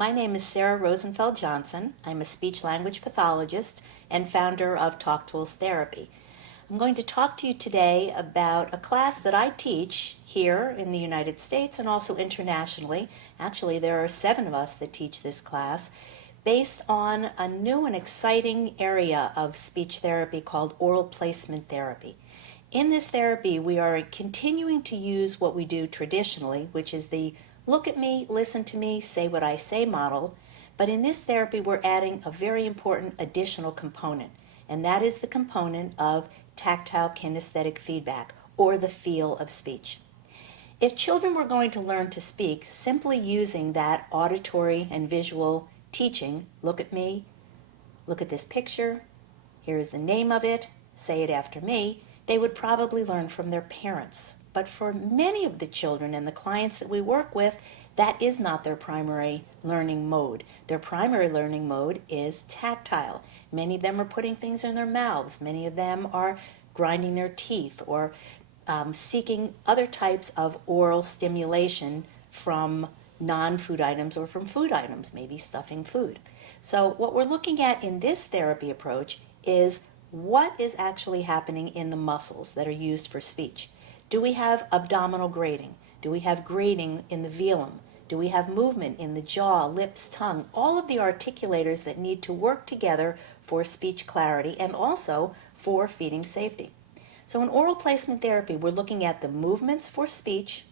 My name is Sarah Rosenfeld Johnson. I'm a speech-language pathologist and founder of TalkTools Therapy. I'm going to talk to you today about a class that I teach here in the United States and also internationally. Actually, there are 7 of us that teach this class based on a new and exciting area of speech therapy called oral placement therapy. In this therapy, we are continuing to use what we do traditionally, which is the look at me, listen to me, say what I say model. But in this therapy, we're adding a very important additional component, and that is the component of tactile kinesthetic feedback, or the feel of speech. If children were going to learn to speak simply using that auditory and visual teaching, look at me, look at this picture, here is the name of it, say it after me, they would probably learn from their parents. But for many of the children and the clients that we work with, that is not their primary learning mode. Their primary learning mode is tactile. Many of them are putting things in their mouths. Many of them are grinding their teeth or seeking other types of oral stimulation from non-food items or from food items, maybe stuffing food. So what we're looking at in this therapy approach is what is actually happening in the muscles that are used for speech. Do we have abdominal grating? Do we have grating in the velum? Do we have movement in the jaw, lips, tongue? All of the articulators that need to work together for speech clarity and also for feeding safety. So in oral placement therapy, we're looking at the movements for speech.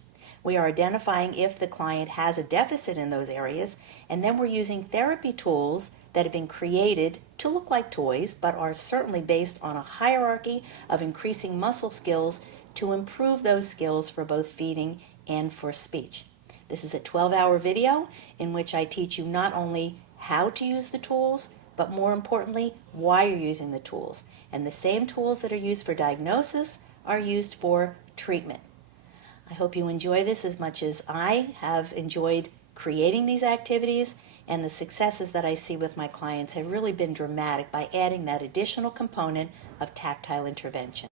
We are identifying if the client has a deficit in those areas, and then we're using therapy tools that have been created to look like toys, but are certainly based on a hierarchy of increasing muscle skills to improve those skills for both feeding and for speech. This is a 12-hour video in which I teach you not only how to use the tools, but more importantly, why you're using the tools. And the same tools that are used for diagnosis are used for treatment. I hope you enjoy this as much as I have enjoyed creating these activities, and the successes that I see with my clients have really been dramatic by adding that additional component of tactile intervention.